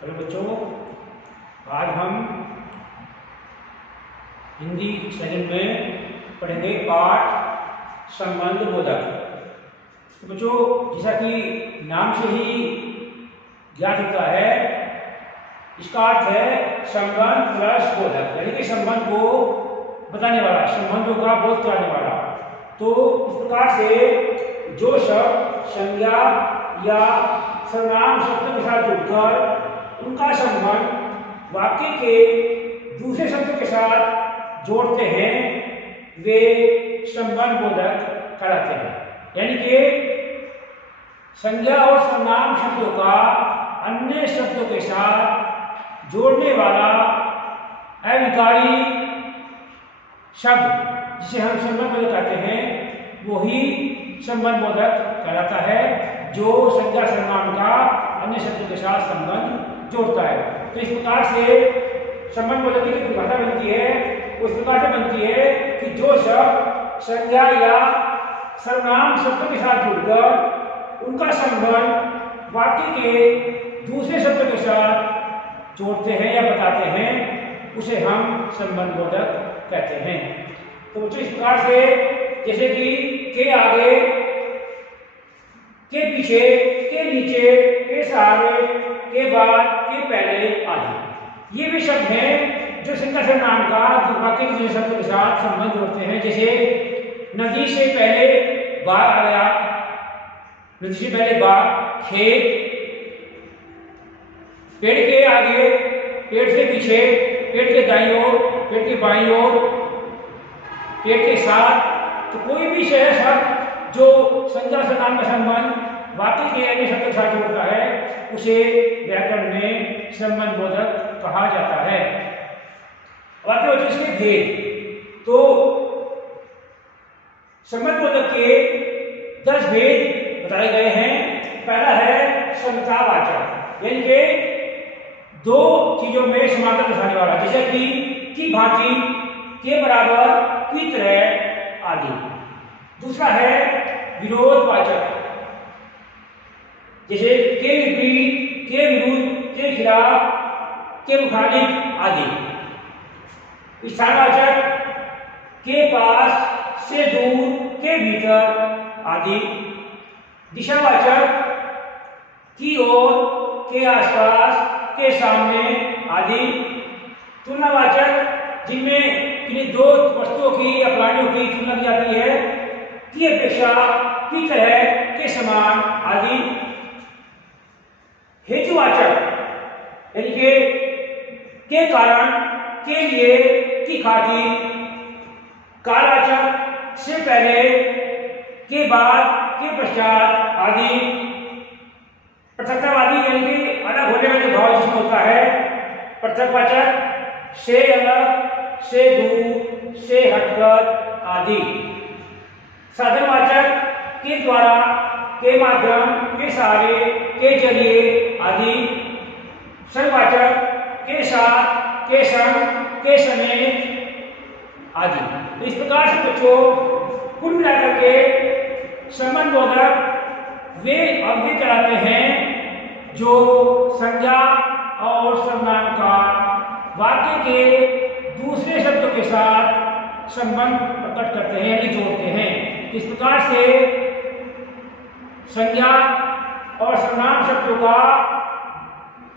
Hello बच्चों, आज हम हिंदी सेकंड में पढ़ेंगे पाठ संबंध बोधक। तो बच्चों, जैसा कि नाम से ही ज्ञात होता है, इसका अर्थ है संबंध प्लस बोधक, यानी कि संबंध को बताने वाला, संबंधों का बोध कराने वाला। तो इस प्रकार से जो शब्द संज्ञा या सर्वनाम शब्द के साथ जुड़कर उनका संबंध वाक्य के दूसरे शब्द के साथ जोड़ते हैं, वे संबंध बोधक कहलाते हैं। यानी कि संज्ञा और सर्वनाम शब्दों का अन्य शब्दों के साथ जोड़ने वाला अविकारी शब्द, जिसे हम संबंध बोधक कहते हैं, वही संबंध बोधक कहलाता है, जो संज्ञा सर्वनाम का अन्य शब्दों के साथ संबंध जोड़ता है। तो इस प्रकार से संबंध बोधक की परिभाषा बनती है, उस प्रकार से बनती है कि जो शब्द संज्ञा या सर्वनाम शब्दों के साथ जुड़कर उनका संबंध वाक्य के दूसरे शब्दों के साथ जोड़ते हैं या बताते हैं, उसे हम संबंध बोधक कहते हैं। तो इस प्रकार से जैसे कि के आगे, के पीछे, के नीचे, के सहारे, के बाद, के पहले आदि, ये भी शब्द हैं जो संज्ञा सर्वनाम का वाक्य के दूसरे शब्दों के साथ संबंध जोड़ते हैं। जैसे नदी से पहले बाढ़ आ गया, नदी से पहले बाढ़, खेत, पेड़ के आगे, पेड़ से पीछे, पेड़ के दाईं ओर, पेड़ के बाईं ओर, पेड़ के साथ। तो कोई भी शब्द जो संज्ञा सर्वनाम का संबंध वाक्य के अन्य शब्द के साथ जोड़ता है, उसे व्याकरण में संबंध बोधक कहा जाता है। बात है इसमें भेद। तो संबंध बोधक के 10 भेद बताए गए हैं। पहला है समतावाचक, यानी कि दो चीजों में समानता दर्शाने वाला, जैसे कि भांति, के बराबर, की तरह आदि। दूसरा है विरोधवाचक, जैसे के विपरीत, के विरुद्ध, के खिलाफ, के मुखालिफ आदि। स्थानवाचक, के पास, से दूर, के भीतर आदि। दिशावाचक, की ओर, के आसपास, के सामने आदि। तुलनावाचक, जिनमें किन्हीं दो वस्तुओं की या प्राणियों की तुलना की जाती है, की अपेक्षा, की तरह, के समान आदि। हेतुवाचक, यानी के कारण, के लिए, की खातिर। कालवाचक, से पहले, के बाद, के पश्चात आदि। पृथकतावादी, यानी कि अलग होने का जो भाव जिसमें होता है। पृथकवाचक, से अलग, से दूर, से हटकर आदि। साधनवाचक, के द्वारा, के माध्यम, के सहारे, के जरिए आदि। संवाचक, के साथ, के संग, के समेत आदि। इस प्रकार से बच्चों कुल मिलाकर के संबंध बोधक वे अवधि कहलाते हैं जो संज्ञा और सर्वनाम का वाक्य के दूसरे शब्दों के साथ संबंध प्रकट करते हैं, यानी जोड़ते हैं। इस प्रकार से संज्ञा और सर्वनाम शब्दों का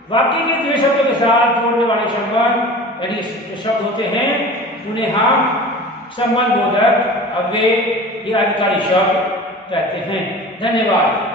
वाक्य के दूसरे शब्दों के साथ जोड़ने वाले संबंध, यानी जो शब्द होते हैं, उन्हें हम संबंध बोधक अव्यय या अधिकारी शब्द कहते हैं। धन्यवाद।